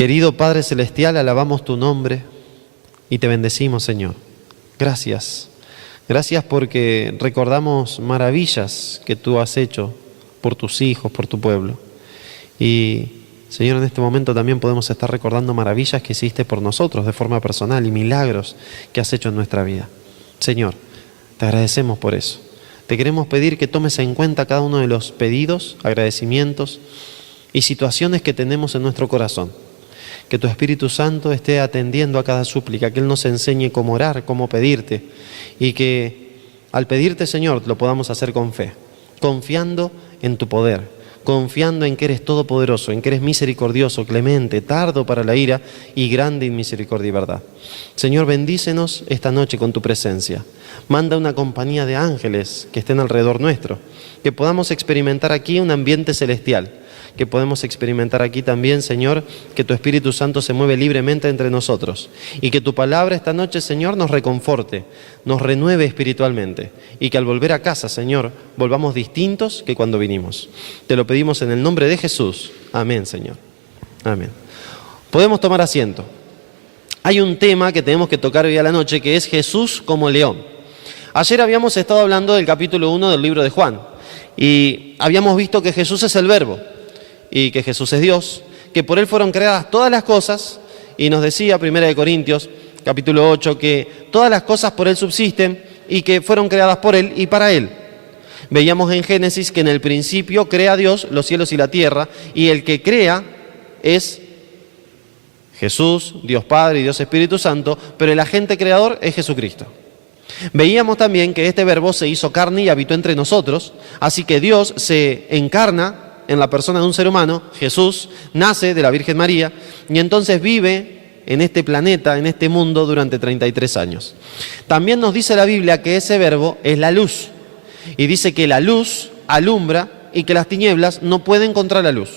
Querido Padre Celestial, alabamos tu nombre y te bendecimos, Señor. Gracias. Gracias porque recordamos maravillas que tú has hecho por tus hijos, por tu pueblo. Y, Señor, en este momento también podemos estar recordando maravillas que hiciste por nosotros de forma personal y milagros que has hecho en nuestra vida. Señor, te agradecemos por eso. Te queremos pedir que tomes en cuenta cada uno de los pedidos, agradecimientos y situaciones que tenemos en nuestro corazón. Que tu Espíritu Santo esté atendiendo a cada súplica, que Él nos enseñe cómo orar, cómo pedirte, y que al pedirte, Señor, lo podamos hacer con fe, confiando en tu poder, confiando en que eres todopoderoso, en que eres misericordioso, clemente, tardo para la ira y grande en misericordia y verdad. Señor, bendícenos esta noche con tu presencia. Manda una compañía de ángeles que estén alrededor nuestro, que podamos experimentar aquí un ambiente celestial, que podemos experimentar aquí también, Señor, que tu Espíritu Santo se mueve libremente entre nosotros y que tu palabra esta noche, Señor, nos reconforte, nos renueve espiritualmente y que al volver a casa, Señor, volvamos distintos que cuando vinimos. Te lo pedimos en el nombre de Jesús. Amén, Señor. Amén. Podemos tomar asiento. Hay un tema que tenemos que tocar hoy a la noche que es Jesús como león. Ayer habíamos estado hablando del capítulo 1 del libro de Juan y habíamos visto que Jesús es el Verbo y que Jesús es Dios, que por Él fueron creadas todas las cosas, y nos decía 1 Corintios, capítulo 8, que todas las cosas por Él subsisten y que fueron creadas por Él y para Él. Veíamos en Génesis que en el principio crea Dios los cielos y la tierra, y el que crea es Jesús, Dios Padre y Dios Espíritu Santo, pero el agente creador es Jesucristo. Veíamos también que este Verbo se hizo carne y habitó entre nosotros, así que Dios se encarna en la persona de un ser humano, Jesús, nace de la Virgen María y entonces vive en este planeta, en este mundo durante 33 años. También nos dice la Biblia que ese Verbo es la luz y dice que la luz alumbra y que las tinieblas no pueden contra la luz.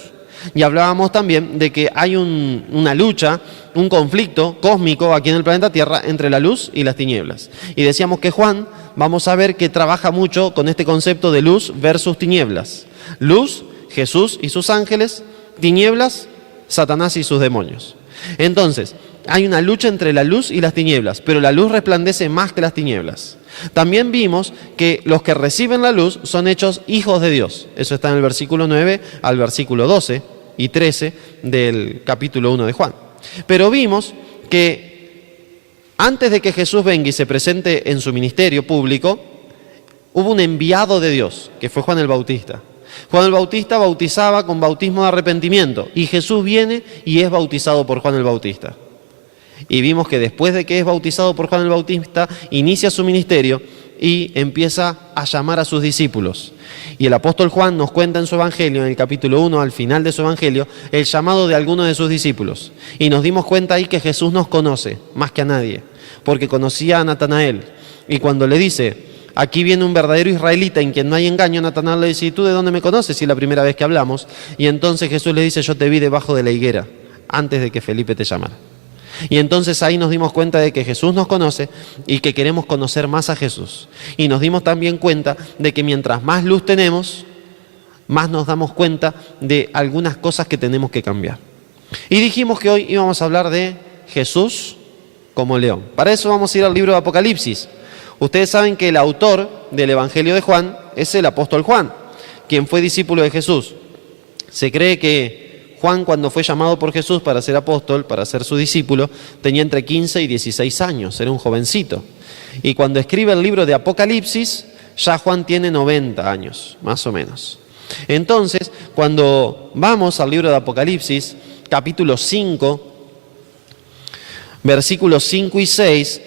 Y hablábamos también de que hay una lucha, un conflicto cósmico aquí en el planeta Tierra entre la luz y las tinieblas. Y decíamos que Juan, vamos a ver que trabaja mucho con este concepto de luz versus tinieblas. Luz, Jesús y sus ángeles, tinieblas, Satanás y sus demonios. Entonces, hay una lucha entre la luz y las tinieblas, pero la luz resplandece más que las tinieblas. También vimos que los que reciben la luz son hechos hijos de Dios. Eso está en el versículo 9 al versículo 12 y 13 del capítulo 1 de Juan. Pero vimos que antes de que Jesús venga y se presente en su ministerio público, hubo un enviado de Dios, que fue Juan el Bautista. Juan el Bautista bautizaba con bautismo de arrepentimiento y Jesús viene y es bautizado por Juan el Bautista. Y vimos que después de que es bautizado por Juan el Bautista, inicia su ministerio y empieza a llamar a sus discípulos. Y el apóstol Juan nos cuenta en su evangelio, en el capítulo 1, al final de su evangelio, el llamado de algunos de sus discípulos. Y nos dimos cuenta ahí que Jesús nos conoce más que a nadie, porque conocía a Natanael. Y cuando le dice: aquí viene un verdadero israelita en quien no hay engaño, Natanael le dice: ¿y tú de dónde me conoces? Si es la primera vez que hablamos. Y entonces Jesús le dice: yo te vi debajo de la higuera, antes de que Felipe te llamara. Y entonces ahí nos dimos cuenta de que Jesús nos conoce y que queremos conocer más a Jesús. Y nos dimos también cuenta de que mientras más luz tenemos, más nos damos cuenta de algunas cosas que tenemos que cambiar. Y dijimos que hoy íbamos a hablar de Jesús como león. Para eso vamos a ir al libro de Apocalipsis. Ustedes saben que el autor del Evangelio de Juan es el apóstol Juan, quien fue discípulo de Jesús. Se cree que Juan, cuando fue llamado por Jesús para ser apóstol, para ser su discípulo, tenía entre 15 y 16 años, era un jovencito. Y cuando escribe el libro de Apocalipsis, ya Juan tiene 90 años, más o menos. Entonces, cuando vamos al libro de Apocalipsis, capítulo 5, versículos 5 y 6,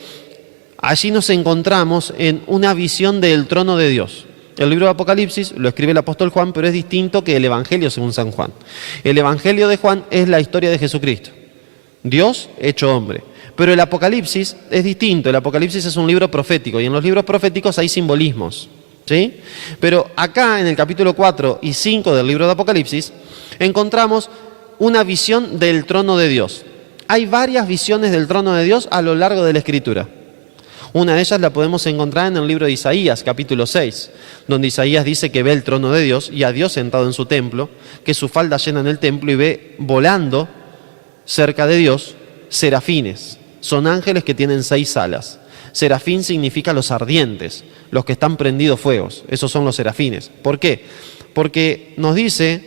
allí nos encontramos en una visión del trono de Dios. El libro de Apocalipsis lo escribe el apóstol Juan, pero es distinto que el Evangelio según San Juan. El Evangelio de Juan es la historia de Jesucristo, Dios hecho hombre. Pero el Apocalipsis es distinto. El Apocalipsis es un libro profético y en los libros proféticos hay simbolismos, ¿sí? Pero acá en el capítulo 4 y 5 del libro de Apocalipsis encontramos una visión del trono de Dios. Hay varias visiones del trono de Dios a lo largo de la Escritura. Una de ellas la podemos encontrar en el libro de Isaías, capítulo 6, donde Isaías dice que ve el trono de Dios y a Dios sentado en su templo, que su falda llena en el templo y ve volando cerca de Dios serafines. Son ángeles que tienen 6 alas. Serafín significa los ardientes, los que están prendidos fuegos. Esos son los serafines. ¿Por qué? Porque nos dice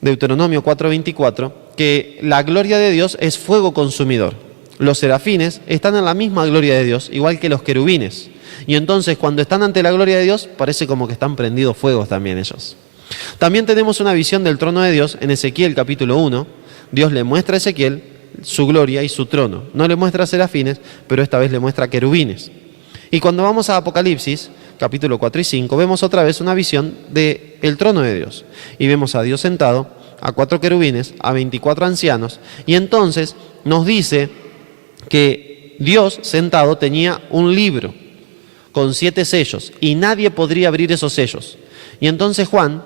Deuteronomio 4:24 que la gloria de Dios es fuego consumidor. Los serafines están en la misma gloria de Dios, igual que los querubines. Y entonces cuando están ante la gloria de Dios, parece como que están prendidos fuegos también ellos. También tenemos una visión del trono de Dios en Ezequiel capítulo 1. Dios le muestra a Ezequiel su gloria y su trono. No le muestra serafines, pero esta vez le muestra querubines. Y cuando vamos a Apocalipsis, capítulo 4 y 5, vemos otra vez una visión del trono de Dios. Y vemos a Dios sentado, a 4 querubines, a 24 ancianos. Y entonces nos dice que Dios sentado tenía un libro con 7 sellos y nadie podría abrir esos sellos. Y entonces Juan,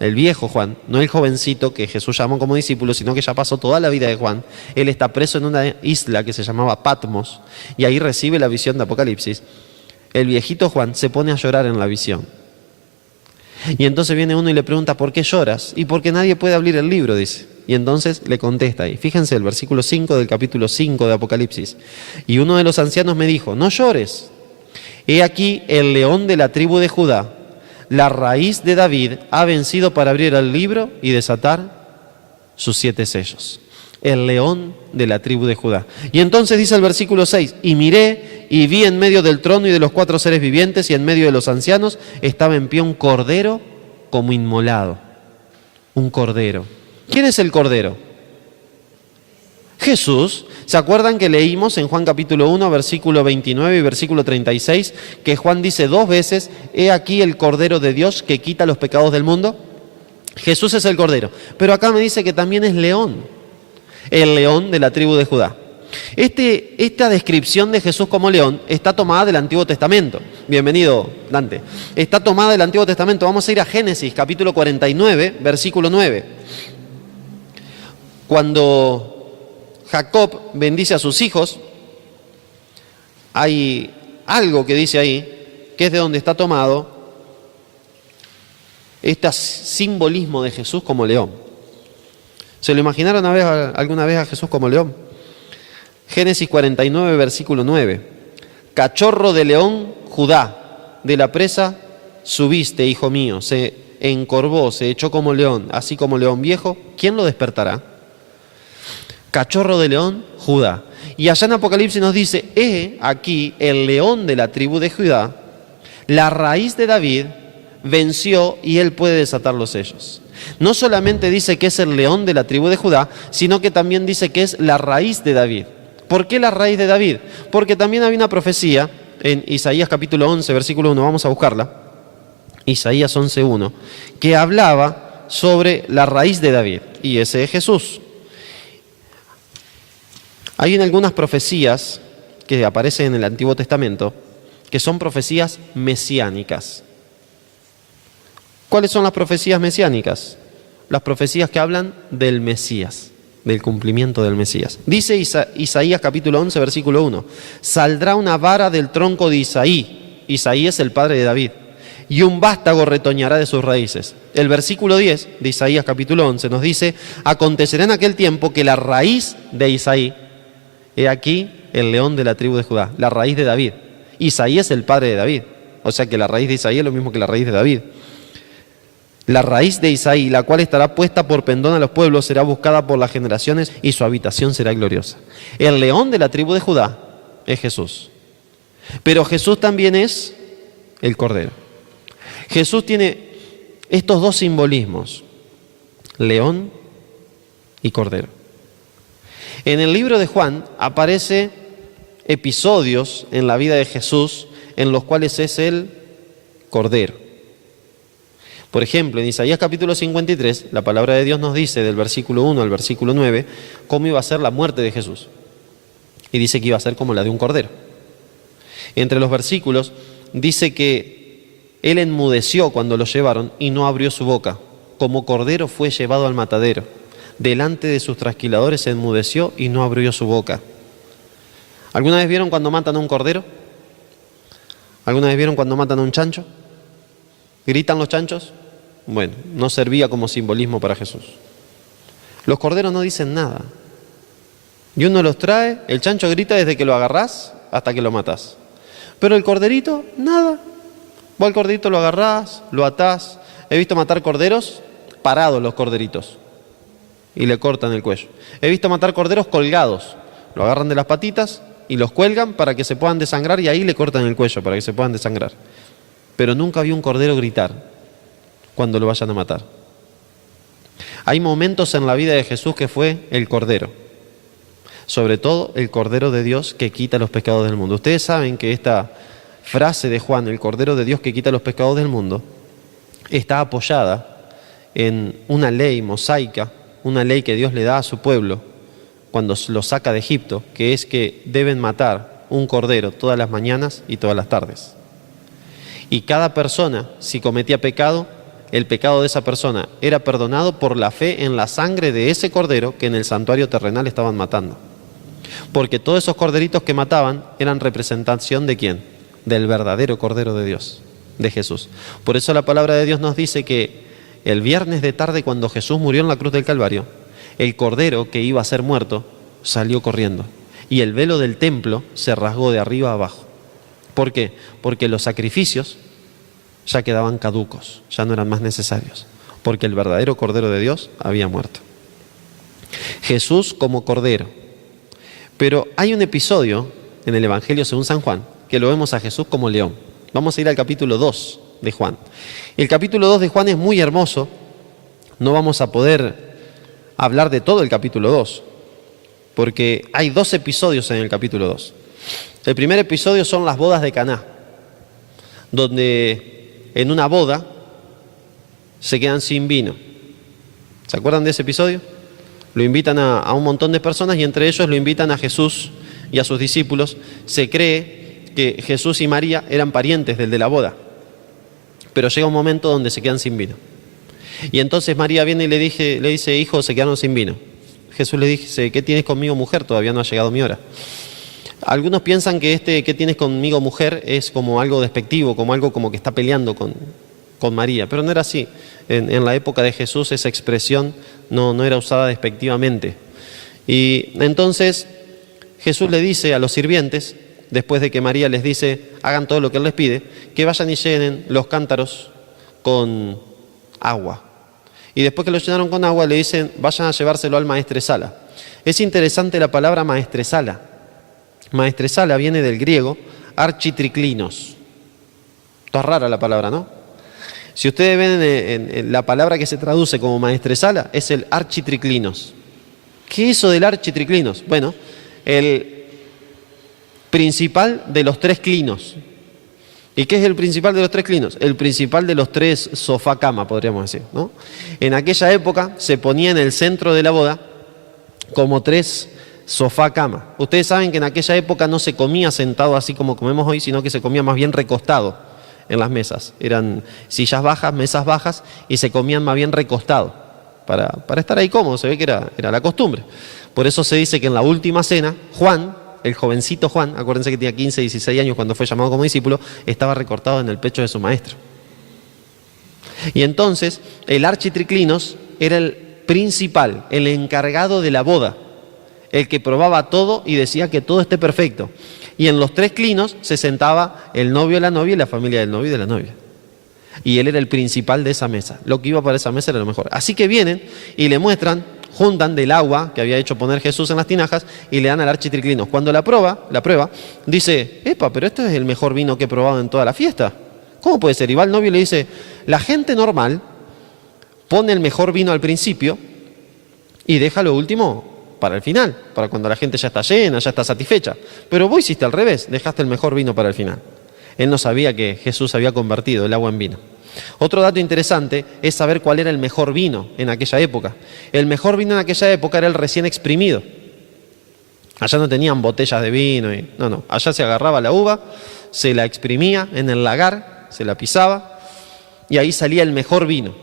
el viejo Juan, no el jovencito que Jesús llamó como discípulo, sino que ya pasó toda la vida de Juan, él está preso en una isla que se llamaba Patmos y ahí recibe la visión de Apocalipsis. El viejito Juan se pone a llorar en la visión. Y entonces viene uno y le pregunta, ¿por qué lloras? Y porque nadie puede abrir el libro, dice. Y entonces le contesta ahí. Fíjense el versículo 5 del capítulo 5 de Apocalipsis. Y uno de los ancianos me dijo, no llores. He aquí el león de la tribu de Judá, la raíz de David, ha vencido para abrir el libro y desatar sus 7 sellos. El león de la tribu de Judá. Y entonces dice el versículo 6, y miré y vi en medio del trono y de los 4 seres vivientes y en medio de los ancianos estaba en pie un cordero como inmolado. Un cordero. ¿Quién es el cordero? Jesús. ¿Se acuerdan que leímos en Juan capítulo 1, versículo 29 y versículo 36, que Juan dice 2 veces, he aquí el Cordero de Dios que quita los pecados del mundo? Jesús es el Cordero. Pero acá me dice que también es león, el león de la tribu de Judá. Esta descripción de Jesús como león está tomada del Antiguo Testamento. Bienvenido, Dante. Está tomada del Antiguo Testamento. Vamos a ir a Génesis capítulo 49, versículo 9. Cuando Jacob bendice a sus hijos, hay algo que dice ahí, que es de donde está tomado este simbolismo de Jesús como león. ¿Se lo imaginaron alguna vez a Jesús como león? Génesis 49, versículo 9. Cachorro de león, Judá, de la presa subiste, hijo mío, se encorvó, se echó como león, así como león viejo, ¿quién lo despertará? Cachorro de león, Judá. Y allá en Apocalipsis nos dice, he aquí el león de la tribu de Judá, la raíz de David, venció y él puede desatar los sellos. No solamente dice que es el león de la tribu de Judá, sino que también dice que es la raíz de David. ¿Por qué la raíz de David? Porque también había una profecía en Isaías capítulo 11, versículo 1, vamos a buscarla. Isaías 11:1, que hablaba sobre la raíz de David, y ese es Jesús. Hay en algunas profecías que aparecen en el Antiguo Testamento que son profecías mesiánicas. ¿Cuáles son las profecías mesiánicas? Las profecías que hablan del Mesías, del cumplimiento del Mesías. Dice Isaías capítulo 11, versículo 1, saldrá una vara del tronco de Isaí. Isaí es el padre de David. Y un vástago retoñará de sus raíces. El versículo 10 de Isaías capítulo 11 nos dice, acontecerá en aquel tiempo que la raíz de Isaí, he aquí el león de la tribu de Judá, la raíz de David. Isaí es el padre de David. O sea que la raíz de Isaí es lo mismo que la raíz de David. La raíz de Isaí, la cual estará puesta por pendón a los pueblos, será buscada por las generaciones y su habitación será gloriosa. El león de la tribu de Judá es Jesús. Pero Jesús también es el Cordero. Jesús tiene estos 2 simbolismos, león y Cordero. En el libro de Juan aparece episodios en la vida de Jesús en los cuales es el Cordero. Por ejemplo, en Isaías capítulo 53, la palabra de Dios nos dice del versículo 1 al versículo 9 cómo iba a ser la muerte de Jesús. Y dice que iba a ser como la de un cordero. Entre los versículos dice que él enmudeció cuando lo llevaron y no abrió su boca. Como cordero fue llevado al matadero. Delante de sus trasquiladores se enmudeció y no abrió su boca. ¿Alguna vez vieron cuando matan a un cordero? ¿Alguna vez vieron cuando matan a un chancho? ¿Gritan los chanchos? Bueno, no servía como simbolismo para Jesús. Los corderos no dicen nada. Y uno los trae, el chancho grita desde que lo agarrás hasta que lo matás. Pero el corderito, nada. Vos al corderito lo agarrás, lo atás. He visto matar corderos parados los corderitos y le cortan el cuello. He visto matar corderos colgados. Lo agarran de las patitas y los cuelgan para que se puedan desangrar y ahí le cortan el cuello para que se puedan desangrar. Pero nunca vi un cordero gritar cuando lo vayan a matar. Hay momentos en la vida de Jesús que fue el cordero. Sobre todo el Cordero de Dios que quita los pecados del mundo. Ustedes saben que esta frase de Juan, el Cordero de Dios que quita los pecados del mundo, está apoyada en una ley mosaica, una ley que Dios le da a su pueblo cuando lo saca de Egipto, que es que deben matar un cordero todas las mañanas y todas las tardes. Y cada persona, si cometía pecado, el pecado de esa persona era perdonado por la fe en la sangre de ese cordero que en el santuario terrenal estaban matando. Porque todos esos corderitos que mataban eran representación ¿de quién? Del verdadero Cordero de Dios, de Jesús. Por eso la palabra de Dios nos dice que el viernes de tarde, cuando Jesús murió en la cruz del Calvario, el cordero que iba a ser muerto salió corriendo y el velo del templo se rasgó de arriba a abajo. ¿Por qué? Porque los sacrificios ya quedaban caducos, ya no eran más necesarios, porque el verdadero Cordero de Dios había muerto. Jesús como cordero. Pero hay un episodio en el Evangelio según San Juan que lo vemos a Jesús como león. Vamos a ir al capítulo 2 de Juan. El capítulo 2 de Juan es muy hermoso. No vamos a poder hablar de todo el capítulo 2, porque hay 2 episodios en el capítulo 2. El primer episodio son las bodas de Caná, donde en una boda se quedan sin vino. ¿Se acuerdan de ese episodio? Lo invitan a un montón de personas y entre ellos lo invitan a Jesús y a sus discípulos. Se cree que Jesús y María eran parientes del de la boda, pero llega un momento donde se quedan sin vino. Y entonces María viene y le dice, hijo, se quedaron sin vino. Jesús le dice, ¿qué tienes conmigo, mujer? Todavía no ha llegado mi hora. Algunos piensan que ¿qué tienes conmigo, mujer? Es como algo despectivo, como algo como que está peleando con María, pero no era así. En la época de Jesús esa expresión no era usada despectivamente. Y entonces Jesús le dice a los sirvientes, después de que María les dice, hagan todo lo que Él les pide, que vayan y llenen los cántaros con agua. Y después que lo llenaron con agua le dicen, vayan a llevárselo al maestresala. Es interesante la palabra maestresala. Maestresala viene del griego architriclinos. Está rara la palabra, ¿no? Si ustedes ven en la palabra que se traduce como maestresala, es el architriclinos. ¿Qué es eso del architriclinos? Bueno, el principal de los 3 clinos. ¿Y qué es el principal de los 3 clinos? El principal de los 3 sofá-cama, podríamos decir, ¿no? En aquella época se ponía en el centro de la boda como 3 sofá-cama. Ustedes saben que en aquella época no se comía sentado así como comemos hoy, sino que se comía más bien recostado en las mesas. Eran sillas bajas, mesas bajas, y se comían más bien recostado, para estar ahí cómodo. Se ve que era la costumbre. Por eso se dice que en la última cena, Juan, el jovencito Juan, acuérdense que tenía 15, 16 años cuando fue llamado como discípulo, estaba recortado en el pecho de su maestro. Y entonces el architriclinos era el principal, el encargado de la boda, el que probaba todo y decía que todo esté perfecto. Y en los 3 clinos se sentaba el novio, la novia y la familia del novio y de la novia. Y él era el principal de esa mesa. Lo que iba para esa mesa era lo mejor. Así que vienen y le muestran, juntan del agua que había hecho poner Jesús en las tinajas y le dan al architriclinos. Cuando la prueba, dice, epa, pero este es el mejor vino que he probado en toda la fiesta. ¿Cómo puede ser? Y va el novio y le dice, la gente normal pone el mejor vino al principio y deja lo último para el final, para cuando la gente ya está llena, ya está satisfecha. Pero vos hiciste al revés, dejaste el mejor vino para el final. Él no sabía que Jesús había convertido el agua en vino. Otro dato interesante es saber cuál era el mejor vino en aquella época. El mejor vino en aquella época era el recién exprimido. Allá no tenían botellas de vino, no. Allá se agarraba la uva, se la exprimía en el lagar, se la pisaba y ahí salía el mejor vino.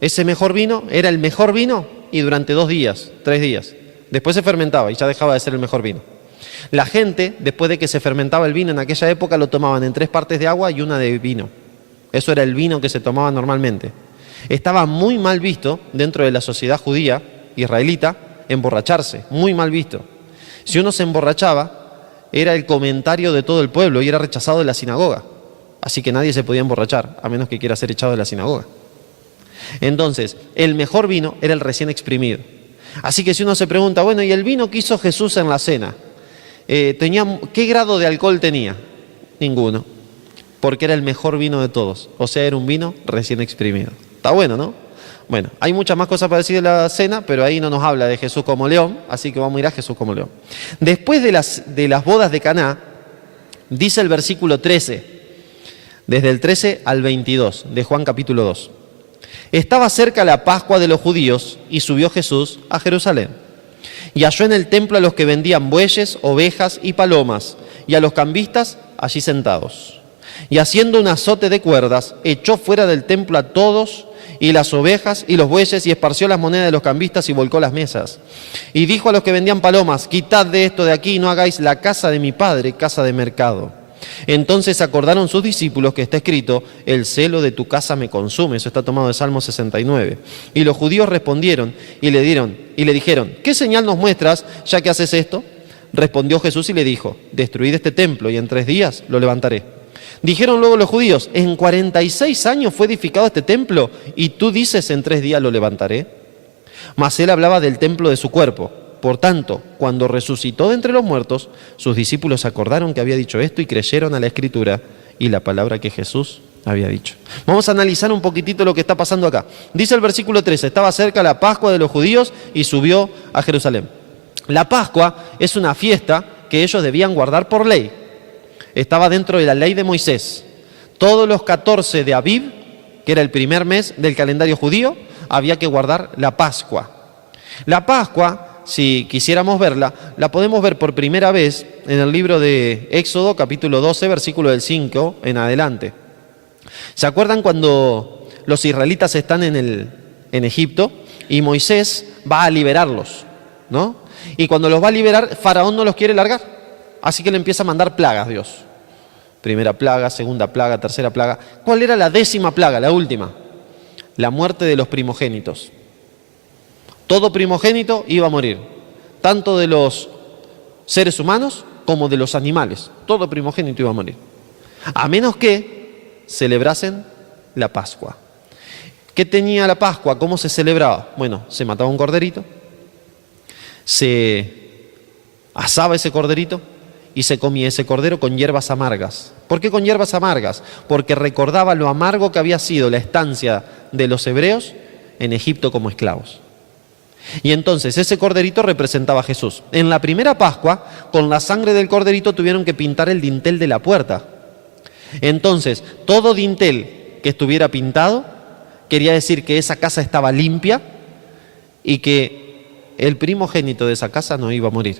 Ese mejor vino era el mejor vino y durante 2 días, 3 días. Después se fermentaba y ya dejaba de ser el mejor vino. La gente, después de que se fermentaba el vino en aquella época, lo tomaban en 3 partes de agua y 1 de vino. Eso era el vino que se tomaba normalmente. Estaba muy mal visto dentro de la sociedad judía, israelita, emborracharse, muy mal visto. Si uno se emborrachaba, era el comentario de todo el pueblo y era rechazado de la sinagoga. Así que nadie se podía emborrachar, a menos que quiera ser echado de la sinagoga. Entonces, el mejor vino era el recién exprimido. Así que si uno se pregunta, bueno, ¿y el vino que hizo Jesús en la cena? ¿Qué grado de alcohol tenía? Ninguno, porque era el mejor vino de todos. O sea, era un vino recién exprimido. Está bueno, ¿no? Bueno, hay muchas más cosas para decir de la cena, pero ahí no nos habla de Jesús como león, así que vamos a ir a Jesús como león. Después de las bodas de Caná, dice el versículo 13, desde el 13 al 22 de Juan capítulo 2. Estaba cerca la Pascua de los judíos y subió Jesús a Jerusalén. Y halló en el templo a los que vendían bueyes, ovejas y palomas, y a los cambistas allí sentados. Y haciendo un azote de cuerdas, echó fuera del templo a todos, y las ovejas y los bueyes, y esparció las monedas de los cambistas y volcó las mesas. Y dijo a los que vendían palomas, quitad de esto de aquí y no hagáis la casa de mi padre casa de mercado. Entonces acordaron sus discípulos que está escrito, el celo de tu casa me consume. Eso está tomado de Salmo 69. Y los judíos respondieron y le dijeron, ¿qué señal nos muestras ya que haces esto? Respondió Jesús y le dijo, destruid este templo y en 3 días lo levantaré. Dijeron luego los judíos, en 46 años fue edificado este templo y tú dices en 3 días lo levantaré. Mas él hablaba del templo de su cuerpo. Por tanto, cuando resucitó de entre los muertos, sus discípulos acordaron que había dicho esto y creyeron a la Escritura y la palabra que Jesús había dicho. Vamos a analizar un poquitito lo que está pasando acá. Dice el versículo 13, estaba cerca la Pascua de los judíos y subió a Jerusalén. La Pascua es una fiesta que ellos debían guardar por ley. Estaba dentro de la ley de Moisés. Todos los 14 de Abib, que era el primer mes del calendario judío, había que guardar la Pascua. La Pascua, si quisiéramos verla, la podemos ver por primera vez en el libro de Éxodo, capítulo 12, versículo del 5 en adelante. ¿Se acuerdan cuando los israelitas están en Egipto y Moisés va a liberarlos, ¿no? Y cuando los va a liberar, Faraón no los quiere largar, así que le empieza a mandar plagas Dios. Primera plaga, segunda plaga, tercera plaga. ¿Cuál era la 10ª plaga, la última? La muerte de los primogénitos. Todo primogénito iba a morir, tanto de los seres humanos como de los animales. Todo primogénito iba a morir, a menos que celebrasen la Pascua. ¿Qué tenía la Pascua? ¿Cómo se celebraba? Bueno, se mataba un corderito, se asaba ese corderito y se comía ese cordero con hierbas amargas. ¿Por qué con hierbas amargas? Porque recordaba lo amargo que había sido la estancia de los hebreos en Egipto como esclavos. Y entonces ese corderito representaba a Jesús. En la primera Pascua, con la sangre del corderito tuvieron que pintar el dintel de la puerta. Entonces, todo dintel que estuviera pintado quería decir que esa casa estaba limpia y que el primogénito de esa casa no iba a morir,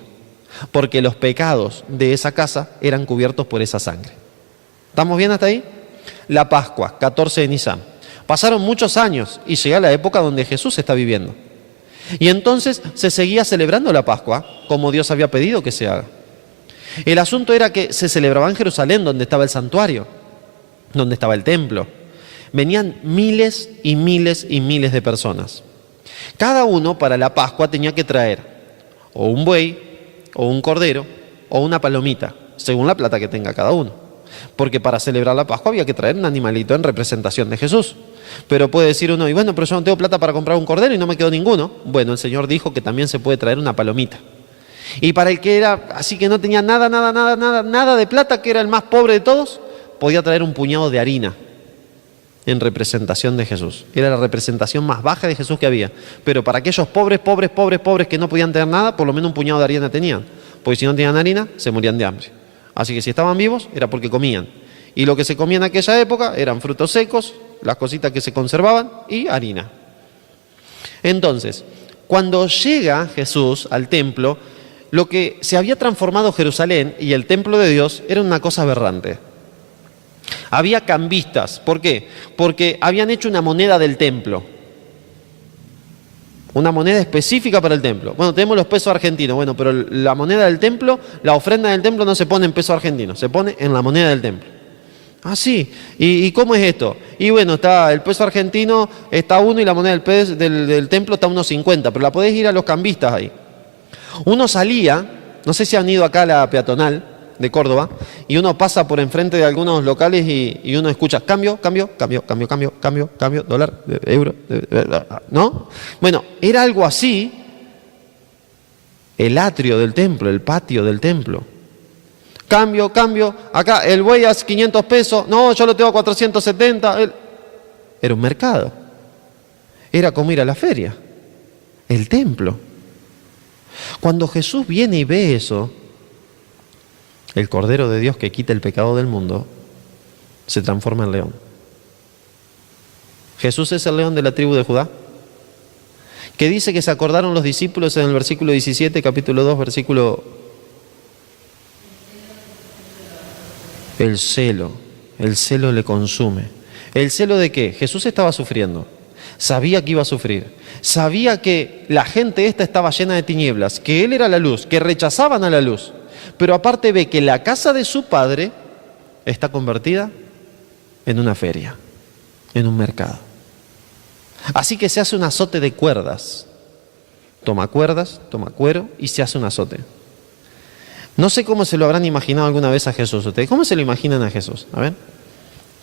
porque los pecados de esa casa eran cubiertos por esa sangre. ¿Estamos bien hasta ahí? La Pascua, 14 de Nisan. Pasaron muchos años y llega la época donde Jesús está viviendo. Y entonces se seguía celebrando la Pascua como Dios había pedido que se haga. El asunto era que se celebraba en Jerusalén, donde estaba el santuario, donde estaba el templo. Venían miles y miles y miles de personas. Cada uno para la Pascua tenía que traer o un buey, o un cordero, o una palomita, según la plata que tenga cada uno. Porque para celebrar la Pascua había que traer un animalito en representación de Jesús. Pero puede decir uno, y bueno, pero yo no tengo plata para comprar un cordero y no me quedó ninguno. Bueno, el Señor dijo que también se puede traer una palomita. Y para el que era así que no tenía nada de plata, que era el más pobre de todos, podía traer un puñado de harina en representación de Jesús. Era la representación más baja de Jesús que había. Pero para aquellos pobres que no podían tener nada, por lo menos un puñado de harina tenían. Porque si no tenían harina, se morían de hambre. Así que si estaban vivos, era porque comían. Y lo que se comía en aquella época eran frutos secos, las cositas que se conservaban y harina. Entonces, cuando llega Jesús al templo, lo que se había transformado Jerusalén y el templo de Dios era una cosa aberrante. Había cambistas. ¿Por qué? Porque habían hecho una moneda del templo. Una moneda específica para el templo. Bueno, tenemos los pesos argentinos. Bueno, pero la moneda del templo, la ofrenda del templo no se pone en pesos argentinos, se pone en la moneda del templo. Ah, sí. ¿Y cómo es esto? Y bueno, está el peso argentino, está 1 y la moneda del templo está 1.50, pero la podés ir a los cambistas ahí. Uno salía No sé si han ido acá a la peatonal de Córdoba y uno pasa por enfrente de algunos locales y uno escucha cambio, dólar, euro, ¿no? Bueno, era algo así el atrio del templo, el patio del templo. Cambio, acá el buey a 500 pesos, no, yo lo tengo a 470. Era un mercado, era como ir a la feria, el templo. Cuando Jesús viene y ve eso, el Cordero de Dios que quita el pecado del mundo, se transforma en león. Jesús es el león de la tribu de Judá, que dice que se acordaron los discípulos en el versículo 17, capítulo 2, versículo... El celo le consume. ¿El celo de qué? Jesús estaba sufriendo, sabía que iba a sufrir, sabía que la gente esta estaba llena de tinieblas, que Él era la luz, que rechazaban a la luz, pero aparte ve que la casa de su Padre está convertida en una feria, en un mercado. Así que se hace un azote de cuerdas, toma cuero y se hace un azote. No sé cómo se lo habrán imaginado alguna vez a Jesús ustedes. ¿Cómo se lo imaginan a Jesús? A ver,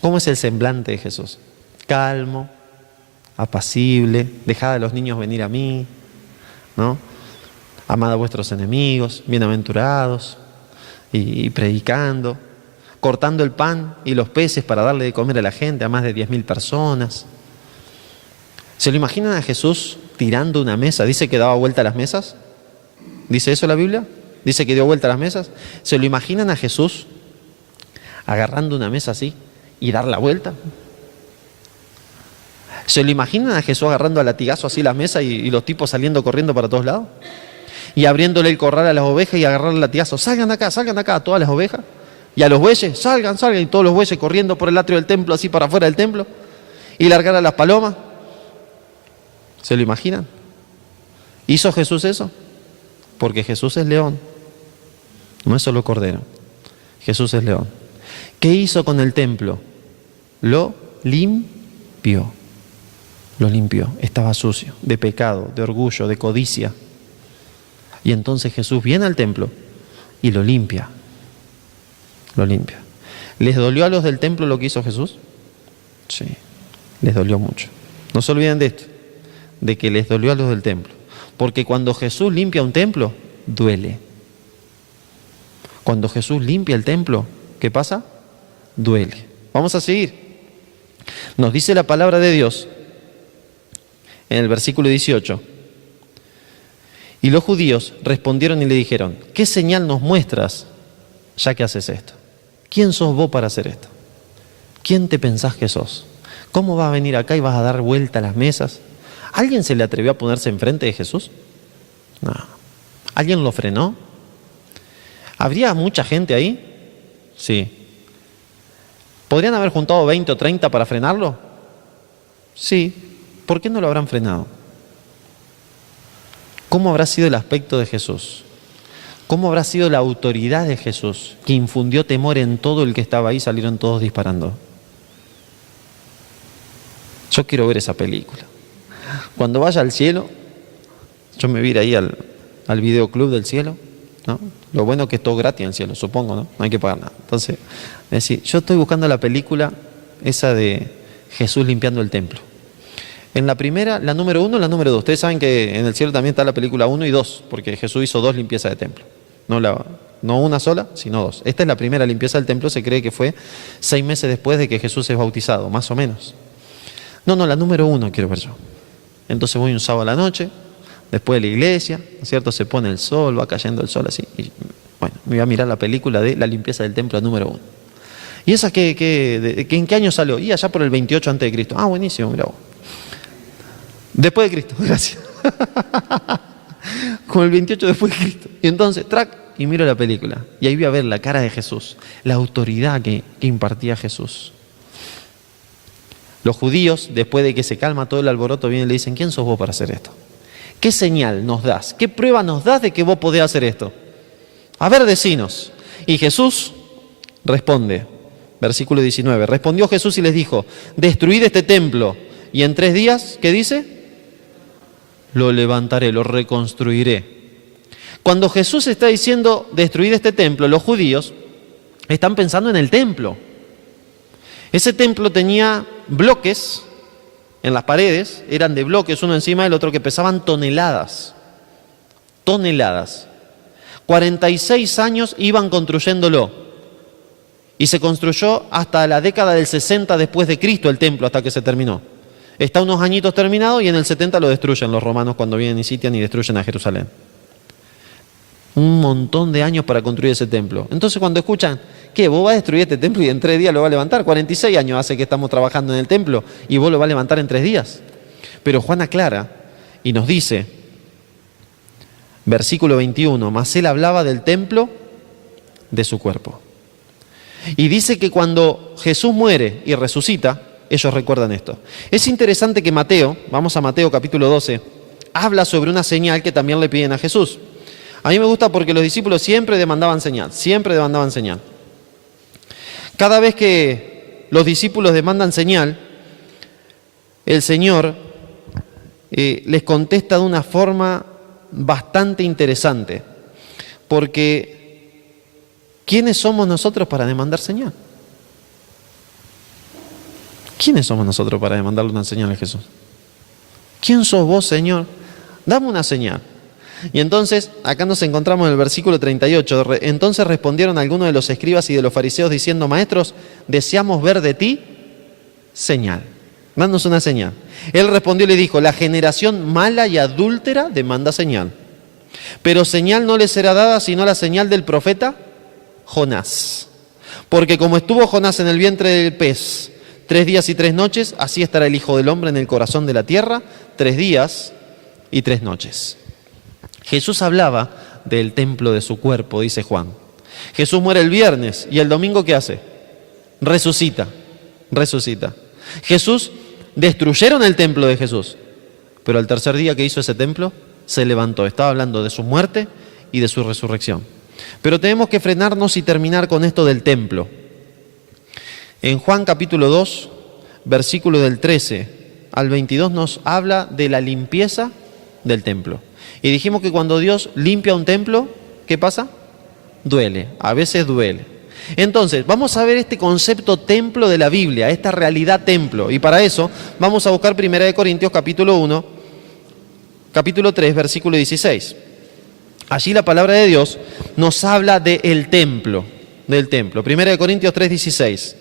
¿cómo es el semblante de Jesús? Calmo, apacible, dejad a los niños venir a mí, ¿no? Amad a vuestros enemigos, bienaventurados, y predicando, cortando el pan y los peces para darle de comer a la gente, a más de 10.000 personas. ¿Se lo imaginan a Jesús tirando una mesa? ¿Dice que daba vuelta a las mesas? ¿Dice eso la Biblia? ¿Dice que dio vuelta a las mesas? ¿Se lo imaginan a Jesús agarrando una mesa así y dar la vuelta? ¿Se lo imaginan a Jesús agarrando a latigazo así la mesa y los tipos saliendo corriendo para todos lados? Y abriéndole el corral a las ovejas y agarrarle el latigazo. Salgan acá, a todas las ovejas. Y a los bueyes, salgan, y todos los bueyes corriendo por el atrio del templo, así para afuera del templo. Y largar a las palomas. ¿Se lo imaginan? ¿Hizo Jesús eso? Porque Jesús es león. No es solo cordero. Jesús es león. ¿Qué hizo con el templo? Lo limpió. Lo limpió. Estaba sucio, de pecado, de orgullo, de codicia. Y entonces Jesús viene al templo y lo limpia. Lo limpia. ¿Les dolió a los del templo lo que hizo Jesús? Sí, les dolió mucho. No se olviden de esto, de que les dolió a los del templo. Porque cuando Jesús limpia un templo, duele. Cuando Jesús limpia el templo, ¿qué pasa? Duele. Vamos a seguir. Nos dice la palabra de Dios en el versículo 18. Y los judíos respondieron y le dijeron, ¿qué señal nos muestras ya que haces esto? ¿Quién sos vos para hacer esto? ¿Quién te pensás que sos? ¿Cómo vas a venir acá y vas a dar vuelta a las mesas? ¿Alguien se le atrevió a ponerse enfrente de Jesús? No. ¿Alguien lo frenó? ¿Habría mucha gente ahí? Sí. ¿Podrían haber juntado 20 o 30 para frenarlo? Sí. ¿Por qué no lo habrán frenado? ¿Cómo habrá sido el aspecto de Jesús? ¿Cómo habrá sido la autoridad de Jesús que infundió temor en todo el que estaba ahí? Salieron todos disparando. Yo quiero ver esa película. Cuando vaya al cielo, yo me voy a ir ahí al videoclub del cielo, ¿no? Lo bueno es que es todo gratis en el cielo, supongo, ¿no? No hay que pagar nada. Entonces, es decir, yo estoy buscando la película esa de Jesús limpiando el templo. En la primera, la número 1, la número 2. Ustedes saben que en el cielo también está la película 1 y 2, porque Jesús hizo 2 limpiezas de templo. No una sola, sino 2. Esta es la primera limpieza del templo, se cree que fue 6 meses después de que Jesús es bautizado, más o menos. No, la número 1 quiero ver yo. Entonces voy un sábado a la noche, después de la iglesia, ¿no es cierto? Se pone el sol, va cayendo el sol así. Y, bueno, me voy a mirar la película de la limpieza del templo número 1. ¿Y esa en qué año salió? Y allá por el 28 a.C. Ah, buenísimo, mirá vos. Después de Cristo, gracias. Con el 28 después de Cristo. Y entonces, track, y miro la película. Y ahí voy a ver la cara de Jesús, la autoridad que impartía Jesús. Los judíos, después de que se calma todo el alboroto, vienen y le dicen, ¿quién sos vos para hacer esto? ¿Qué señal nos das? ¿Qué prueba nos das de que vos podés hacer esto? A ver, decinos. Y Jesús responde, versículo 19, respondió Jesús y les dijo, destruid este templo, y en 3 días, ¿qué dice? Lo levantaré, lo reconstruiré. Cuando Jesús está diciendo destruid este templo, los judíos están pensando en el templo. Ese templo tenía bloques en las paredes, eran de bloques uno encima del otro que pesaban toneladas. Toneladas. 46 años iban construyéndolo. Y se construyó hasta la década del 60 después de Cristo el templo, hasta que se terminó. Está unos añitos terminado y en el 70 lo destruyen los romanos cuando vienen y sitian y destruyen a Jerusalén. Un montón de años para construir ese templo. Entonces cuando escuchan, ¿qué? ¿Vos vas a destruir este templo y en 3 días lo vas a levantar? 46 años hace que estamos trabajando en el templo y vos lo vas a levantar en 3 días. Pero Juan aclara y nos dice, versículo 21, mas él hablaba del templo de su cuerpo. Y dice que cuando Jesús muere y resucita, ellos recuerdan esto. Es interesante que Mateo, vamos a Mateo capítulo 12, habla sobre una señal que también le piden a Jesús. A mí me gusta porque los discípulos siempre demandaban señal, siempre demandaban señal. Cada vez que los discípulos demandan señal, el Señor les contesta de una forma bastante interesante. Porque, ¿quiénes somos nosotros para demandar señal? ¿Quiénes somos nosotros para demandarle una señal a Jesús? ¿Quién sos vos, Señor? Dame una señal. Y entonces, acá nos encontramos en el versículo 38. Entonces respondieron algunos de los escribas y de los fariseos diciendo, maestros, deseamos ver de ti señal. Danos una señal. Él respondió y le dijo, la generación mala y adúltera demanda señal. Pero señal no le será dada sino la señal del profeta Jonás. Porque como estuvo Jonás en el vientre del pez 3 días y 3 noches, así estará el Hijo del Hombre en el corazón de la tierra 3 días y 3 noches. Jesús hablaba del templo de su cuerpo, dice Juan. Jesús muere el viernes y el domingo ¿qué hace? Resucita. Jesús, destruyeron el templo de Jesús, pero al tercer día que hizo ese templo, se levantó. Estaba hablando de su muerte y de su resurrección. Pero tenemos que frenarnos y terminar con esto del templo. En Juan capítulo 2, versículo del 13 al 22 nos habla de la limpieza del templo. Y dijimos que cuando Dios limpia un templo, ¿qué pasa? Duele, a veces duele. Entonces, vamos a ver este concepto templo de la Biblia, esta realidad templo. Y para eso vamos a buscar 1 Corintios capítulo 1, capítulo 3, versículo 16. Allí la palabra de Dios nos habla del templo, del templo. 1 Corintios 3, 16.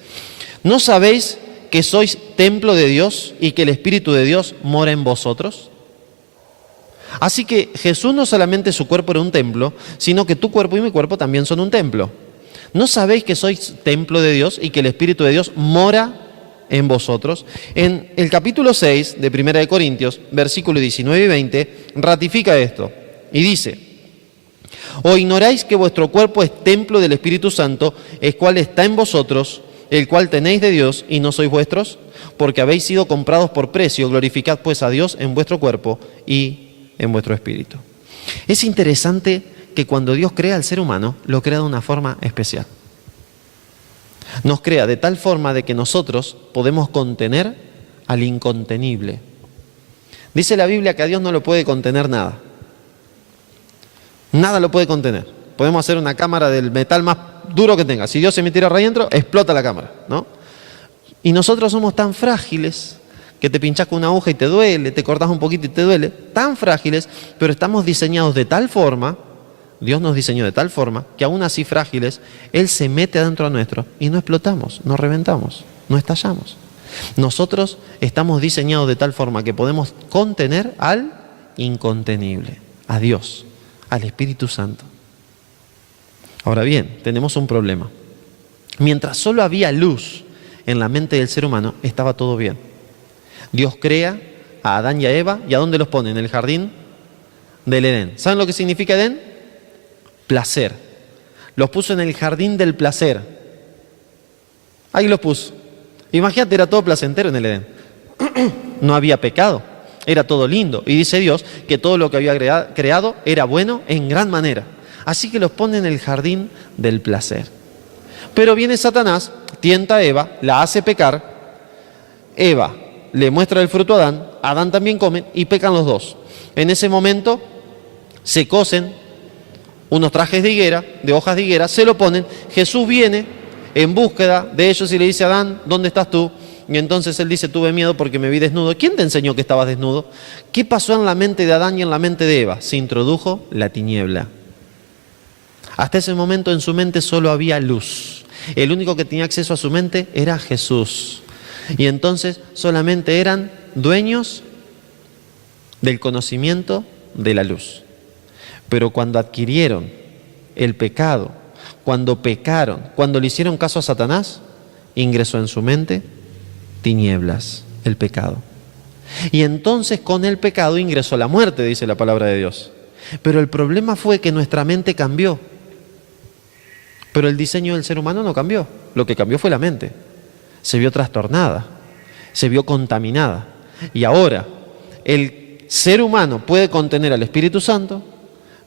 ¿No sabéis que sois templo de Dios y que el Espíritu de Dios mora en vosotros? Así que Jesús no solamente su cuerpo era un templo, sino que tu cuerpo y mi cuerpo también son un templo. ¿No sabéis que sois templo de Dios y que el Espíritu de Dios mora en vosotros? En el capítulo 6 de 1 Corintios, versículos 19 y 20, ratifica esto y dice, ¿o ignoráis que vuestro cuerpo es templo del Espíritu Santo, el cual está en vosotros, el cual tenéis de Dios y no sois vuestros? Porque habéis sido comprados por precio, glorificad pues a Dios en vuestro cuerpo y en vuestro espíritu. Es interesante que cuando Dios crea al ser humano, lo crea de una forma especial. Nos crea de tal forma de que nosotros podemos contener al incontenible. Dice la Biblia que a Dios no lo puede contener nada. Nada lo puede contener. Podemos hacer una cámara del metal más duro que tenga. Si Dios se metiera ahí adentro, explota la cámara, ¿no? Y nosotros somos tan frágiles que te pinchás con una aguja y te duele, te cortás un poquito y te duele, tan frágiles, pero estamos diseñados de tal forma, Dios nos diseñó de tal forma, que aún así frágiles, Él se mete adentro nuestro y no explotamos, no reventamos, no estallamos. Nosotros estamos diseñados de tal forma que podemos contener al incontenible, a Dios, al Espíritu Santo. Ahora bien, tenemos un problema. Mientras solo había luz en la mente del ser humano, estaba todo bien. Dios crea a Adán y a Eva, ¿y a dónde los pone? En el jardín del Edén. ¿Saben lo que significa Edén? Placer. Los puso en el jardín del placer. Ahí los puso. Imagínate, era todo placentero en el Edén. No había pecado, era todo lindo. Y dice Dios que todo lo que había creado era bueno en gran manera. Así que los pone en el jardín del placer. Pero viene Satanás, tienta a Eva, la hace pecar. Eva le muestra el fruto a Adán, Adán también come y pecan los dos. En ese momento se cosen unos trajes de higuera, de hojas de higuera, se lo ponen. Jesús viene en búsqueda de ellos y le dice a Adán, ¿dónde estás tú? Y entonces él dice, tuve miedo porque me vi desnudo. ¿Quién te enseñó que estabas desnudo? ¿Qué pasó en la mente de Adán y en la mente de Eva? Se introdujo la tiniebla. Hasta ese momento en su mente solo había luz. El único que tenía acceso a su mente era Jesús. Y entonces solamente eran dueños del conocimiento de la luz. Pero cuando adquirieron el pecado, cuando pecaron, cuando le hicieron caso a Satanás, ingresó en su mente tinieblas, el pecado. Y entonces con el pecado ingresó la muerte, dice la palabra de Dios. Pero el problema fue que nuestra mente cambió. Pero el diseño del ser humano no cambió. Lo que cambió fue la mente. Se vio trastornada, se vio contaminada. Y ahora el ser humano puede contener al Espíritu Santo,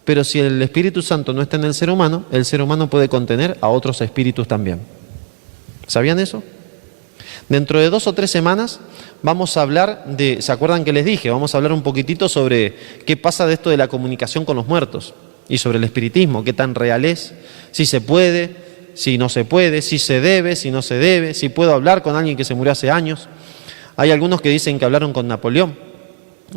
pero si el Espíritu Santo no está en el ser humano puede contener a otros espíritus también. ¿Sabían eso? Dentro de 2 o 3 semanas vamos a hablar de, ¿se acuerdan que les dije? Vamos a hablar un poquitito sobre qué pasa de esto de la comunicación con los muertos y sobre el espiritismo, qué tan real es, si se puede, si no se puede, si se debe, si no se debe, si puedo hablar con alguien que se murió hace años. Hay algunos que dicen que hablaron con Napoleón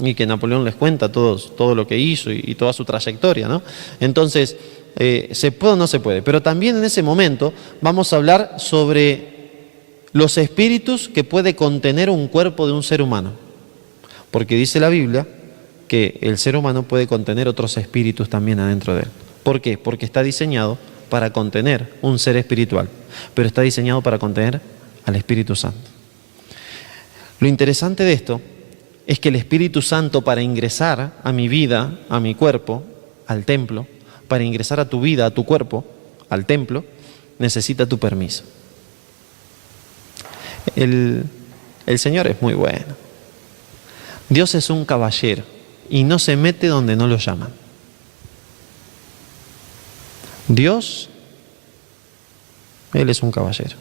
y que Napoleón les cuenta todo lo que hizo y toda su trayectoria, ¿no? Entonces, ¿se puede o no se puede? Pero también en ese momento vamos a hablar sobre los espíritus que puede contener un cuerpo de un ser humano. Porque dice la Biblia que el ser humano puede contener otros espíritus también adentro de él. ¿Por qué? Porque está diseñado para contener un ser espiritual, pero está diseñado para contener al Espíritu Santo. Lo interesante de esto es que el Espíritu Santo, para ingresar a mi vida, a mi cuerpo, al templo, para ingresar a tu vida, a tu cuerpo, al templo, necesita tu permiso. El Señor es muy bueno. Dios es un caballero y no se mete donde no lo llaman. Dios, Él es un caballero.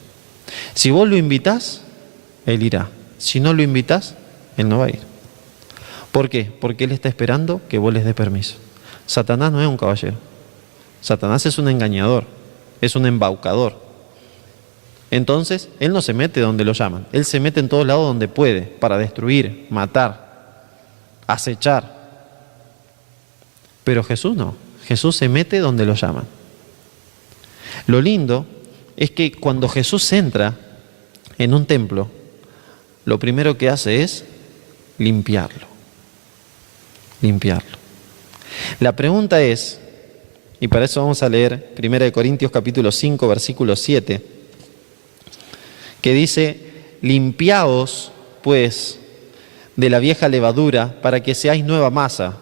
Si vos lo invitás, Él irá. Si no lo invitás, Él no va a ir. ¿Por qué? Porque Él está esperando que vos les des permiso. Satanás no es un caballero. Satanás es un engañador, es un embaucador. Entonces, Él no se mete donde lo llaman. Él se mete en todos lados donde puede, para destruir, matar, acechar. Pero Jesús no. Jesús se mete donde lo llaman. Lo lindo es que cuando Jesús entra en un templo, lo primero que hace es limpiarlo. Limpiarlo. La pregunta es, y para eso vamos a leer 1 Corintios capítulo 5, versículo 7, que dice, limpiaos pues de la vieja levadura para que seáis nueva masa,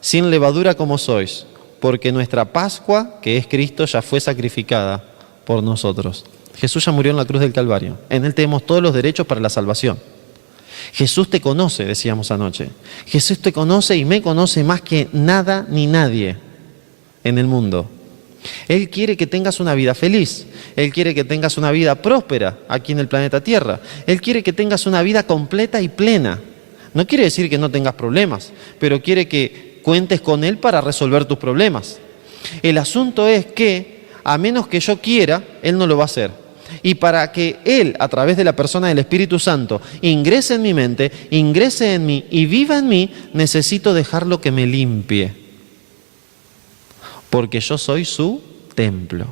sin levadura como sois, porque nuestra Pascua, que es Cristo, ya fue sacrificada por nosotros. Jesús ya murió en la cruz del Calvario. En Él tenemos todos los derechos para la salvación. Jesús te conoce, decíamos anoche. Jesús te conoce y me conoce más que nada ni nadie en el mundo. Él quiere que tengas una vida feliz. Él quiere que tengas una vida próspera aquí en el planeta Tierra. Él quiere que tengas una vida completa y plena. No quiere decir que no tengas problemas, pero quiere que cuentes con Él para resolver tus problemas. El asunto es que, a menos que yo quiera, Él no lo va a hacer. Y para que Él, a través de la persona del Espíritu Santo, ingrese en mi mente, ingrese en mí y viva en mí, necesito dejarlo que me limpie. Porque yo soy su templo.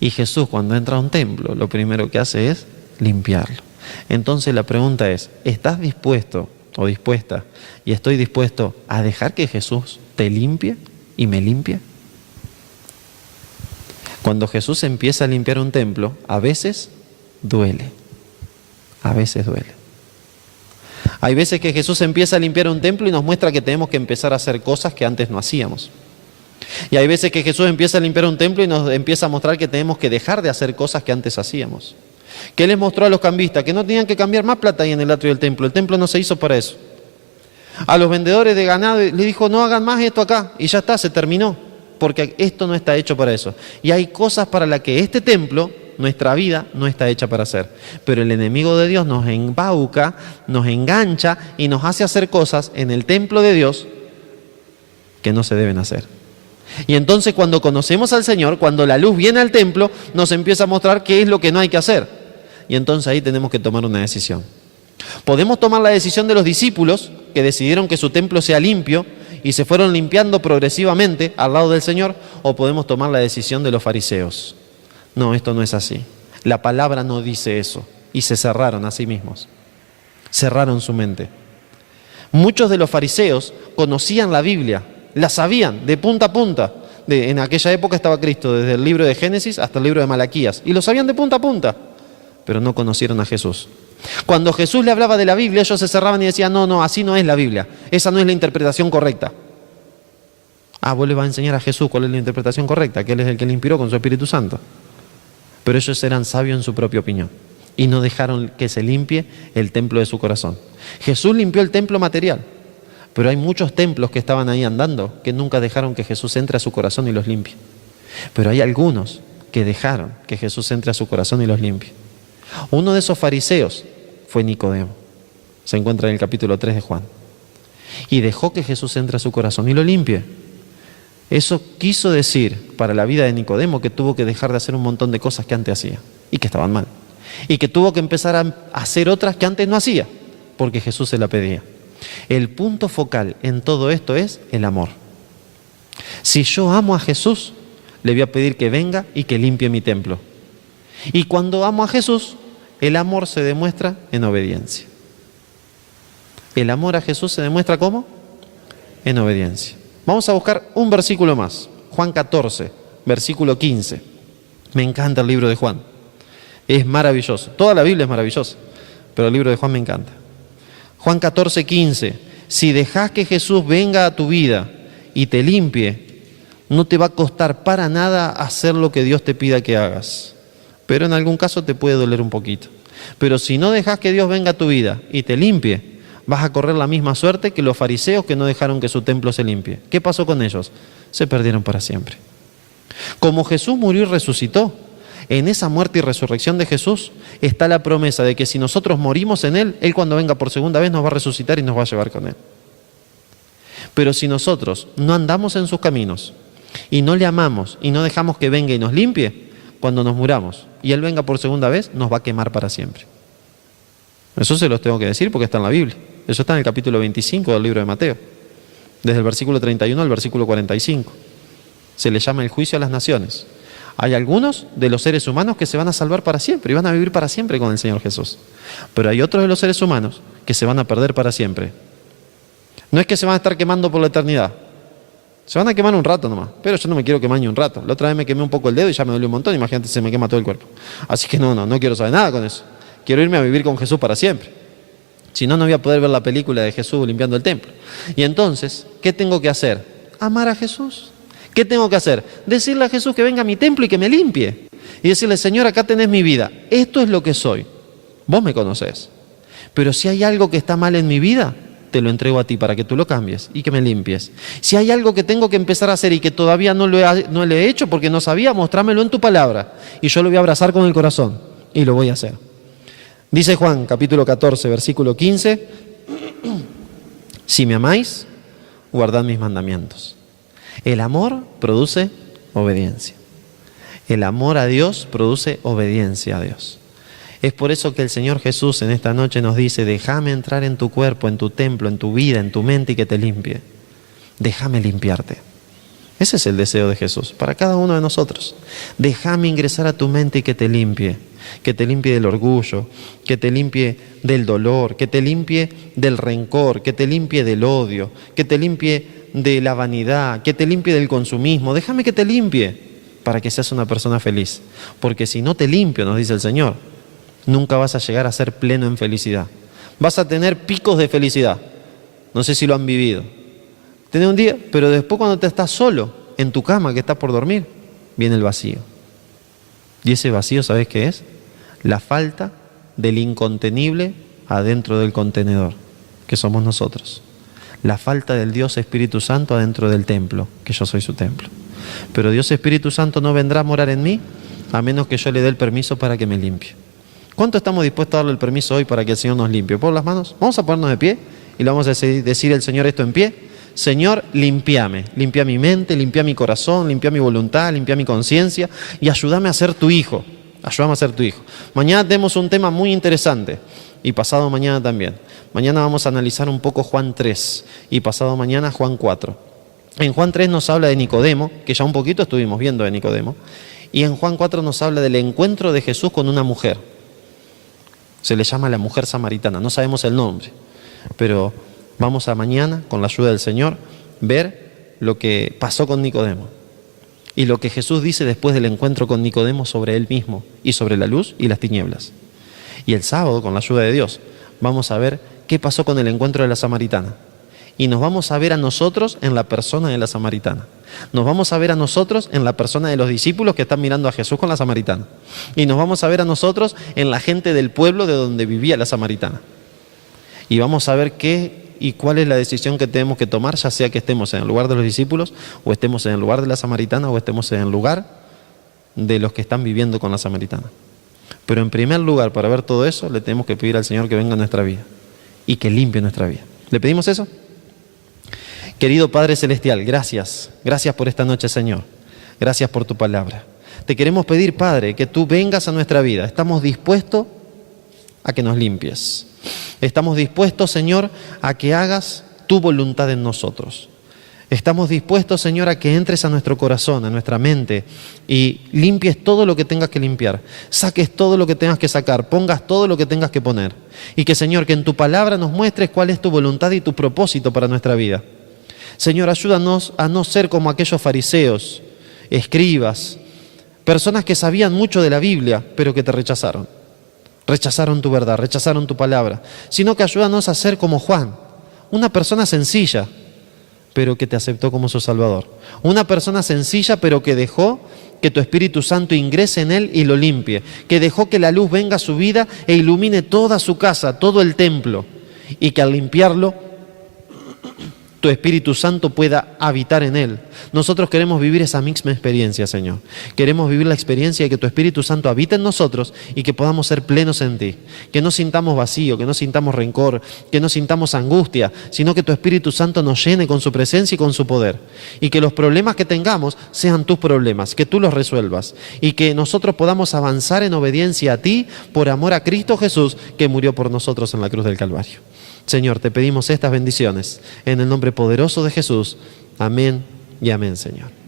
Y Jesús, cuando entra a un templo, lo primero que hace es limpiarlo. Entonces la pregunta es, ¿estás dispuesto o dispuesta? Y estoy dispuesto a dejar que Jesús te limpie y me limpie. Cuando Jesús empieza a limpiar un templo, a veces duele. A veces duele. Hay veces que Jesús empieza a limpiar un templo y nos muestra que tenemos que empezar a hacer cosas que antes no hacíamos. Y hay veces que Jesús empieza a limpiar un templo y nos empieza a mostrar que tenemos que dejar de hacer cosas que antes hacíamos. ¿Qué les mostró a los cambistas? Que no tenían que cambiar más plata ahí en el atrio del templo. El templo no se hizo para eso. A los vendedores de ganado les dijo, no hagan más esto acá. Y ya está, se terminó. Porque esto no está hecho para eso. Y hay cosas para las que este templo, nuestra vida, no está hecha para hacer. Pero el enemigo de Dios nos embauca, nos engancha y nos hace hacer cosas en el templo de Dios que no se deben hacer. Y entonces cuando conocemos al Señor, cuando la luz viene al templo, nos empieza a mostrar qué es lo que no hay que hacer. Y entonces ahí tenemos que tomar una decisión. Podemos tomar la decisión de los discípulos, que decidieron que su templo sea limpio y se fueron limpiando progresivamente al lado del Señor, o podemos tomar la decisión de los fariseos. No, esto no es así. La palabra no dice eso. Y se cerraron a sí mismos. Cerraron su mente. Muchos de los fariseos conocían la Biblia, la sabían de punta a punta. En aquella época estaba Cristo, desde el libro de Génesis hasta el libro de Malaquías, y lo sabían de punta a punta, pero no conocieron a Jesús. Cuando Jesús le hablaba de la Biblia, ellos se cerraban y decían, no, así no es la Biblia, esa no es la interpretación correcta. Vos le vas a enseñar a Jesús cuál es la interpretación correcta, que Él es el que le inspiró con su Espíritu Santo. Pero ellos eran sabios en su propia opinión y no dejaron que se limpie el templo de su corazón. Jesús limpió el templo material, pero hay muchos templos que estaban ahí andando que nunca dejaron que Jesús entre a su corazón y los limpie. Pero hay algunos que dejaron que Jesús entre a su corazón y los limpie. Uno de esos fariseos fue Nicodemo. Se encuentra en el capítulo 3 de Juan. Y dejó que Jesús entre a su corazón y lo limpie. Eso quiso decir para la vida de Nicodemo que tuvo que dejar de hacer un montón de cosas que antes hacía y que estaban mal. Y que tuvo que empezar a hacer otras que antes no hacía, porque Jesús se la pedía. El punto focal en todo esto es el amor. Si yo amo a Jesús, le voy a pedir que venga y que limpie mi templo. Y cuando amo a Jesús, el amor se demuestra en obediencia. El amor a Jesús se demuestra ¿cómo? En obediencia. Vamos a buscar un versículo más. Juan 14, versículo 15. Me encanta el libro de Juan. Es maravilloso. Toda la Biblia es maravillosa, pero el libro de Juan me encanta. Juan 14, 15. Si dejas que Jesús venga a tu vida y te limpie, no te va a costar para nada hacer lo que Dios te pida que hagas. Pero en algún caso te puede doler un poquito. Pero si no dejas que Dios venga a tu vida y te limpie, vas a correr la misma suerte que los fariseos que no dejaron que su templo se limpie. ¿Qué pasó con ellos? Se perdieron para siempre. Como Jesús murió y resucitó, en esa muerte y resurrección de Jesús está la promesa de que si nosotros morimos en Él, Él cuando venga por segunda vez nos va a resucitar y nos va a llevar con Él. Pero si nosotros no andamos en sus caminos y no le amamos y no dejamos que venga y nos limpie, cuando nos muramos y Él venga por segunda vez, nos va a quemar para siempre. Eso se los tengo que decir porque está en la Biblia. Eso está en el capítulo 25 del libro de Mateo, desde el versículo 31 al versículo 45. Se le llama el juicio a las naciones. Hay algunos de los seres humanos que se van a salvar para siempre y van a vivir para siempre con el Señor Jesús. Pero hay otros de los seres humanos que se van a perder para siempre. No es que se van a estar quemando por la eternidad. Se van a quemar un rato nomás, pero yo no me quiero quemar ni un rato. La otra vez me quemé un poco el dedo y ya me dolió un montón. Imagínate, se me quema todo el cuerpo. Así que no quiero saber nada con eso. Quiero irme a vivir con Jesús para siempre. Si no, no voy a poder ver la película de Jesús limpiando el templo. Y entonces, ¿qué tengo que hacer? Amar a Jesús. ¿Qué tengo que hacer? Decirle a Jesús que venga a mi templo y que me limpie. Y decirle, Señor, acá tenés mi vida. Esto es lo que soy. Vos me conocés. Pero si hay algo que está mal en mi vida, te lo entrego a ti para que tú lo cambies y que me limpies. Si hay algo que tengo que empezar a hacer y que todavía no lo he hecho porque no sabía, mostrámelo en tu palabra. Y yo lo voy a abrazar con el corazón y lo voy a hacer. Dice Juan, capítulo 14, versículo 15, si me amáis, guardad mis mandamientos. El amor produce obediencia. El amor a Dios produce obediencia a Dios. Es por eso que el Señor Jesús en esta noche nos dice, déjame entrar en tu cuerpo, en tu templo, en tu vida, en tu mente y que te limpie. Déjame limpiarte. Ese es el deseo de Jesús para cada uno de nosotros. Déjame ingresar a tu mente y que te limpie del orgullo, que te limpie del dolor, que te limpie del rencor, que te limpie del odio, que te limpie de la vanidad, que te limpie del consumismo. Déjame que te limpie para que seas una persona feliz. Porque si no te limpio, nos dice el Señor, nunca vas a llegar a ser pleno en felicidad. Vas a tener picos de felicidad. No sé si lo han vivido. Tenés un día, pero después cuando te estás solo en tu cama, que estás por dormir, viene el vacío. Y ese vacío, ¿sabes qué es? La falta del incontenible adentro del contenedor, que somos nosotros. La falta del Dios Espíritu Santo adentro del templo, que yo soy su templo. Pero Dios Espíritu Santo no vendrá a morar en mí a menos que yo le dé el permiso para que me limpie. ¿Cuánto estamos dispuestos a darle el permiso hoy para que el Señor nos limpie? ¿Por las manos? Vamos a ponernos de pie y le vamos a decir al Señor esto en pie. Señor, limpiame, limpia mi mente, limpia mi corazón, limpia mi voluntad, limpia mi conciencia y ayúdame a ser tu hijo. Ayúdame a ser tu hijo. Mañana tenemos un tema muy interesante y pasado mañana también. Mañana vamos a analizar un poco Juan 3 y pasado mañana Juan 4. En Juan 3 nos habla de Nicodemo, que ya un poquito estuvimos viendo de Nicodemo, y en Juan 4 nos habla del encuentro de Jesús con una mujer. Se le llama la mujer samaritana, no sabemos el nombre, pero vamos a mañana, con la ayuda del Señor, ver lo que pasó con Nicodemo y lo que Jesús dice después del encuentro con Nicodemo sobre él mismo y sobre la luz y las tinieblas. Y el sábado, con la ayuda de Dios, vamos a ver qué pasó con el encuentro de la samaritana. Y nos vamos a ver a nosotros en la persona de la samaritana. Nos vamos a ver a nosotros en la persona de los discípulos que están mirando a Jesús con la samaritana. Y nos vamos a ver a nosotros en la gente del pueblo de donde vivía la samaritana. Y vamos a ver qué y cuál es la decisión que tenemos que tomar, ya sea que estemos en el lugar de los discípulos, o estemos en el lugar de la samaritana, o estemos en el lugar de los que están viviendo con la samaritana. Pero en primer lugar, para ver todo eso, le tenemos que pedir al Señor que venga a nuestra vida y que limpie nuestra vida. ¿Le pedimos eso? Querido Padre Celestial, gracias. Gracias por esta noche, Señor. Gracias por tu palabra. Te queremos pedir, Padre, que tú vengas a nuestra vida. Estamos dispuestos a que nos limpies. Estamos dispuestos, Señor, a que hagas tu voluntad en nosotros. Estamos dispuestos, Señor, a que entres a nuestro corazón, a nuestra mente y limpies todo lo que tengas que limpiar. Saques todo lo que tengas que sacar, pongas todo lo que tengas que poner. Y que, Señor, que en tu palabra nos muestres cuál es tu voluntad y tu propósito para nuestra vida. Señor, ayúdanos a no ser como aquellos fariseos, escribas, personas que sabían mucho de la Biblia, pero que te rechazaron. Rechazaron tu verdad, rechazaron tu palabra. Sino que ayúdanos a ser como Juan, una persona sencilla, pero que te aceptó como su Salvador. Una persona sencilla, pero que dejó que tu Espíritu Santo ingrese en él y lo limpie. Que dejó que la luz venga a su vida e ilumine toda su casa, todo el templo. Y que al limpiarlo, tu Espíritu Santo pueda habitar en él. Nosotros queremos vivir esa misma experiencia, Señor. Queremos vivir la experiencia de que tu Espíritu Santo habita en nosotros y que podamos ser plenos en ti. Que no sintamos vacío, que no sintamos rencor, que no sintamos angustia, sino que tu Espíritu Santo nos llene con su presencia y con su poder. Y que los problemas que tengamos sean tus problemas, que tú los resuelvas. Y que nosotros podamos avanzar en obediencia a ti por amor a Cristo Jesús, que murió por nosotros en la cruz del Calvario. Señor, te pedimos estas bendiciones en el nombre poderoso de Jesús. Amén y amén, Señor.